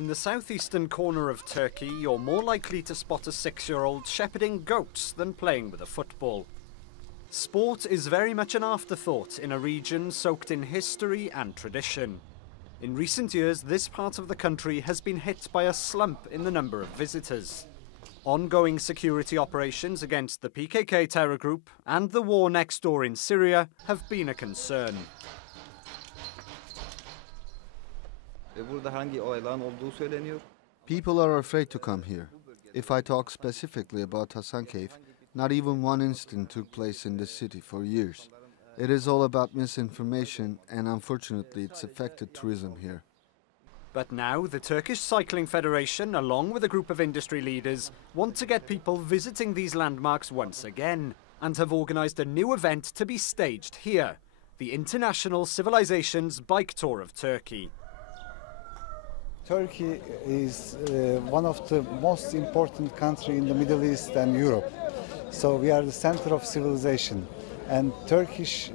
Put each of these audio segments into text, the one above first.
In the southeastern corner of Turkey, you're more likely to spot a 6-year-old shepherding goats than playing with a football. Sport is very much an afterthought in a region soaked in history and tradition. In recent years, this part of the country has been hit by a slump in the number of visitors. Ongoing security operations against the PKK terror group and the war next door in Syria have been a concern. People are afraid to come here. If I talk specifically about Hasan Cave, not even one incident took place in this city for years. It is all about misinformation, and unfortunately it's affected tourism here. But now the Turkish Cycling Federation, along with a group of industry leaders, want to get people visiting these landmarks once again, and have organised a new event to be staged here, the International Civilizations Bike Tour of Turkey. Turkey is one of the most important countries in the Middle East and Europe. So we are the center of civilization, and Turkish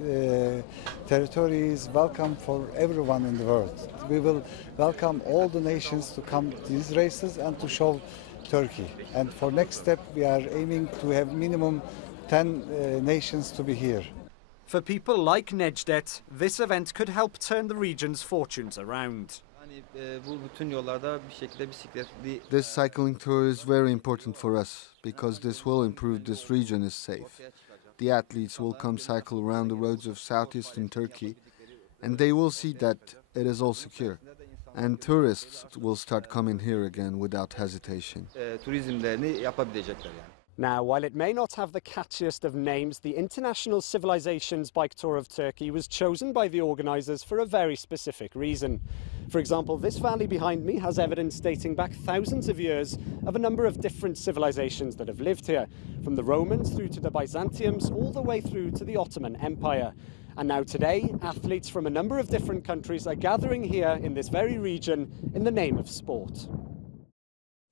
territory is welcome for everyone in the world. We will welcome all the nations to come to these races and to show Turkey. And for next step, we are aiming to have minimum 10 nations to be here. For people like Necdet, this event could help turn the region's fortunes around. This cycling tour is very important for us because this will improve this region is safe. The athletes will come cycle around the roads of southeastern Turkey, and they will see that it is all secure. And tourists will start coming here again without hesitation. Now, while it may not have the catchiest of names, the International Civilizations Bike Tour of Turkey was chosen by the organisers for a very specific reason. For example, this valley behind me has evidence dating back thousands of years of a number of different civilizations that have lived here, from the Romans through to the Byzantiums, all the way through to the Ottoman Empire. And now today, athletes from a number of different countries are gathering here in this very region in the name of sport.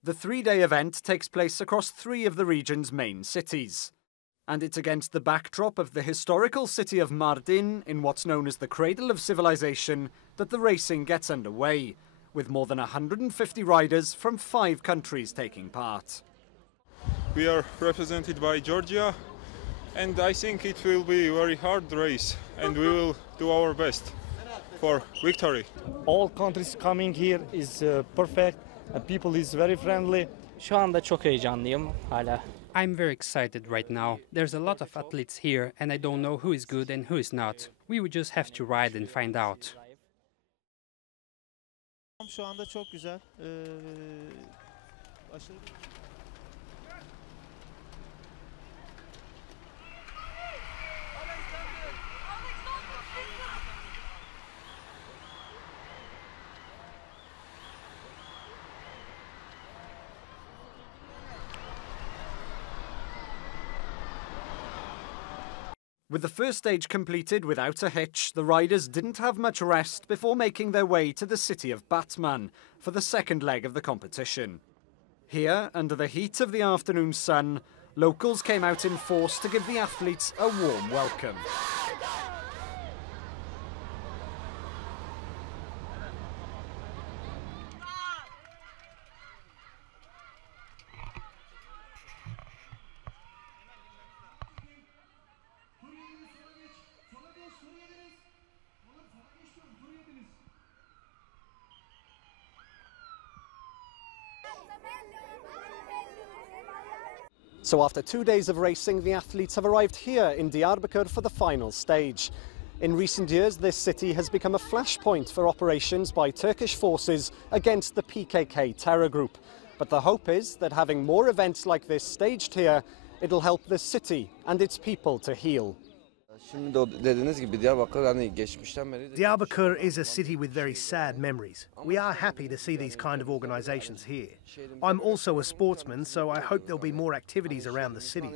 The 3-day event takes place across 3 of the region's main cities. And it's against the backdrop of the historical city of Mardin, in what's known as the cradle of civilization, that the racing gets underway, with more than 150 riders from 5 countries taking part. We are represented by Georgia, and I think it will be a very hard race, and we will do our best for victory. All countries coming here is perfect. People is very friendly. Şu anda çok heyecanlıyım hala. I'm very excited right now. There's a lot of athletes here and I don't know who is good and who is not. We would just have to ride and find out. Şu anda çok güzel. With the first stage completed without a hitch, the riders didn't have much rest before making their way to the city of Batman for the second leg of the competition. Here, under the heat of the afternoon sun, locals came out in force to give the athletes a warm welcome. So after 2 days of racing, the athletes have arrived here in Diyarbakir for the final stage. In recent years, this city has become a flashpoint for operations by Turkish forces against the PKK terror group. But the hope is that having more events like this staged here, it'll help the city and its people to heal. Diyarbakir is a city with very sad memories. We are happy to see these kind of organisations here. I'm also a sportsman, so I hope there'll be more activities around the city.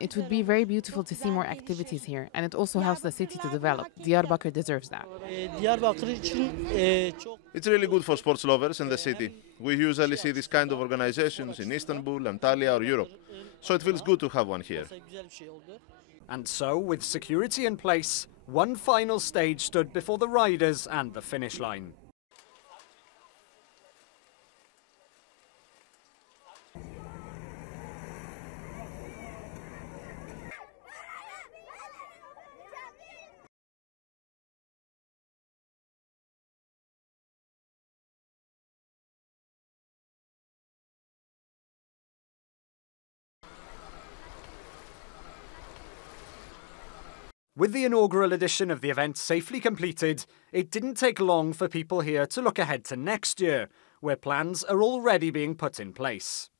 It would be very beautiful to see more activities here, and it also helps the city to develop. Diyarbakir deserves that. It's really good for sports lovers in the city. We usually see these kind of organizations in Istanbul, Antalya or Europe. So it feels good to have one here. And so, with security in place, One final stage stood before the riders and the finish line. With the inaugural edition of the event safely completed, it didn't take long for people here to look ahead to next year, where plans are already being put in place.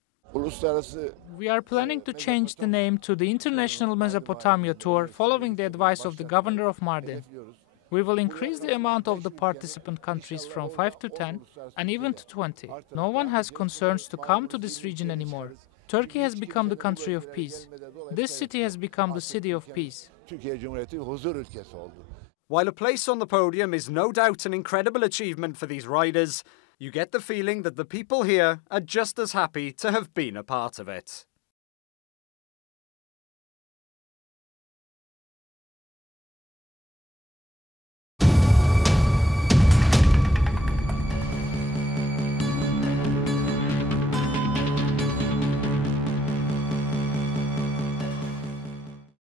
We are planning to change the name to the International Mesopotamia Tour following the advice of the governor of Mardin. We will increase the amount of the participant countries from 5 to 10 and even to 20. No one has concerns to come to this region anymore. Turkey has become the country of peace. This city has become the city of peace. While a place on the podium is no doubt an incredible achievement for these riders, you get the feeling that the people here are just as happy to have been a part of it.